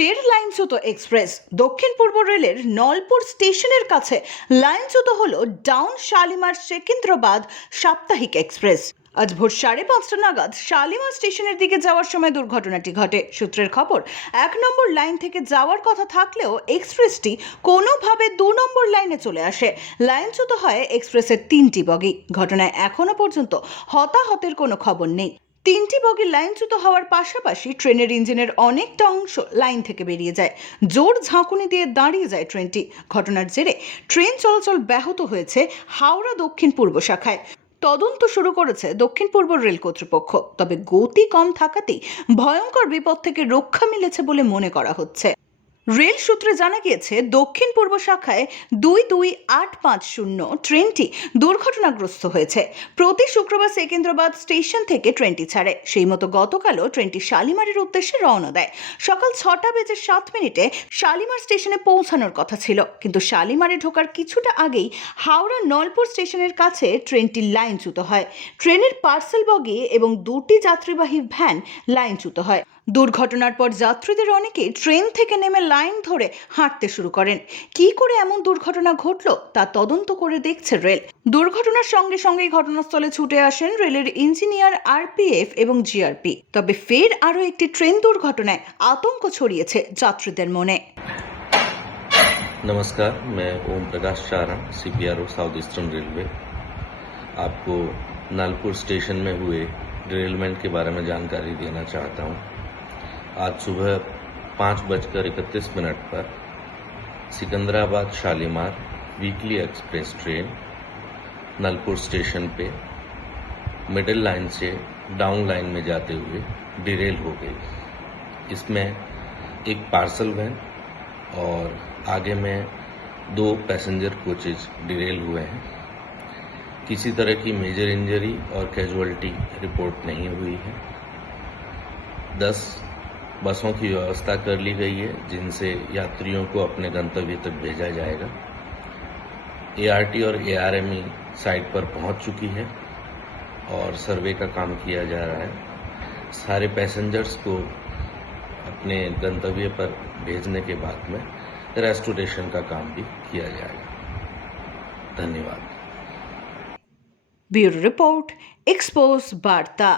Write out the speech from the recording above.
ফের লাইনচ্যুত এক্সপ্রেস। দক্ষিণ পূর্ব রেলের নলপুর স্টেশনের কাছে লাইনচ্যুত হল ডাউন শালিমার সেকেন্দ্রাবাদ সাপ্তাহিক এক্সপ্রেস। আজ ভোর সাড়ে পাঁচটা নাগাদ শালিমার স্টেশনের দিকে যাওয়ার সময় দুর্ঘটনাটি ঘটে। সূত্রের খবর, এক নম্বর লাইন থেকে যাওয়ার কথা থাকলেও এক্সপ্রেসটি কোনোভাবে দু নম্বর লাইনে চলে আসে। লাইনচ্যুত হয় এক্সপ্রেসের তিনটি বগি। ঘটনায় এখনও পর্যন্ত হতাহতের কোনো খবর নেই। তিনটি বগি লাইনচ্যুত হওয়ার পাশাপাশি ট্রেনের ইঞ্জিনের অনেকটা অংশ লাইন থেকে বেরিয়ে যায়। জোর ঝাঁকুনি দিয়ে দাঁড়িয়ে যায় ট্রেনটি। ঘটনার জেরে ট্রেন চলাচল ব্যাহত হয়েছে হাওড়া দক্ষিণ পূর্ব শাখায়। তদন্ত শুরু করেছে দক্ষিণ পূর্ব রেল কর্তৃপক্ষ। তবে গতি কম থাকাতেই ভয়ঙ্কর বিপদ থেকে রক্ষা মিলেছে বলে মনে করা হচ্ছে। রেল সূত্রে জানা গিয়েছে, দক্ষিণ পূর্ব শাখায় দুই দুই আট পাঁচ শূন্য ট্রেনটি দুর্ঘটনাগ্রস্ত হয়েছে। প্রতি শুক্রবার সেকেন্দ্রাবাদ স্টেশন থেকে ট্রেনটি ছাড়ে। সেই মতো গতকালও ট্রেনটি শালিমারের উদ্দেশ্যে রওনা দেয়। সকাল ছটা বেজে সাত মিনিটে শালিমার স্টেশনে পৌঁছানোর কথা ছিল। কিন্তু শালিমারে ঢোকার কিছুটা আগেই হাওড়া নলপুর স্টেশনের কাছে ট্রেনটি লাইনচ্যুত হয়। ট্রেনের পার্সেল বগি এবং দুটি যাত্রীবাহী ভ্যান লাইনচ্যুত হয়। দুর্ঘটনার পর যাত্রীদের অনেকে ট্রেন থেকে নেমে লাইন ধরে হাঁটতে শুরু করেন কি করে এমন দুর্ঘটনা ঘটল তা তদন্ত করে দেখছে রেল দুর্ঘটনার সঙ্গে সঙ্গেই ঘটনাস্থলে ছুটে আসেন রেলের ইঞ্জিনিয়ার আরপিএফ এবং জিআরপি তবে ফের আরও একটি ট্রেন দুর্ঘটনায় আতঙ্ক ছড়িয়েছে যাত্রীদের মনে नमस्कार मैं Om Prakash Charan C P R O South Eastern Railway आपको नालपुर स्टेशन में हुए डिरेलमेंट के बारे में जानकारी देना चाहता हूं। आज सुबह पाँच बजकर इकतीस मिनट पर Secunderabad Shalimar weekly express train Nalpur station पे मिडिल लाइन से डाउन लाइन में जाते हुए डिरेल हो गई। इसमें एक पार्सल वैन और आगे में दो पैसेंजर कोचेज डिरेल हुए हैं। किसी तरह की मेजर इंजरी और कैजुअलिटी रिपोर्ट नहीं हुई है। दस बसों की व्यवस्था कर ली गई है, जिनसे यात्रियों को अपने गंतव्य तक भेजा जाएगा। एआरटी और एआरएमई साइट पर पहुँच चुकी है और सर्वे का काम किया जा रहा है। सारे पैसेंजर्स को अपने गंतव्य पर भेजने के बाद में रेस्टोरेशन का काम भी किया जाएगा। धन्यवाद। ब्यूरो रिपोर्ट एक्सपोज वार्ता।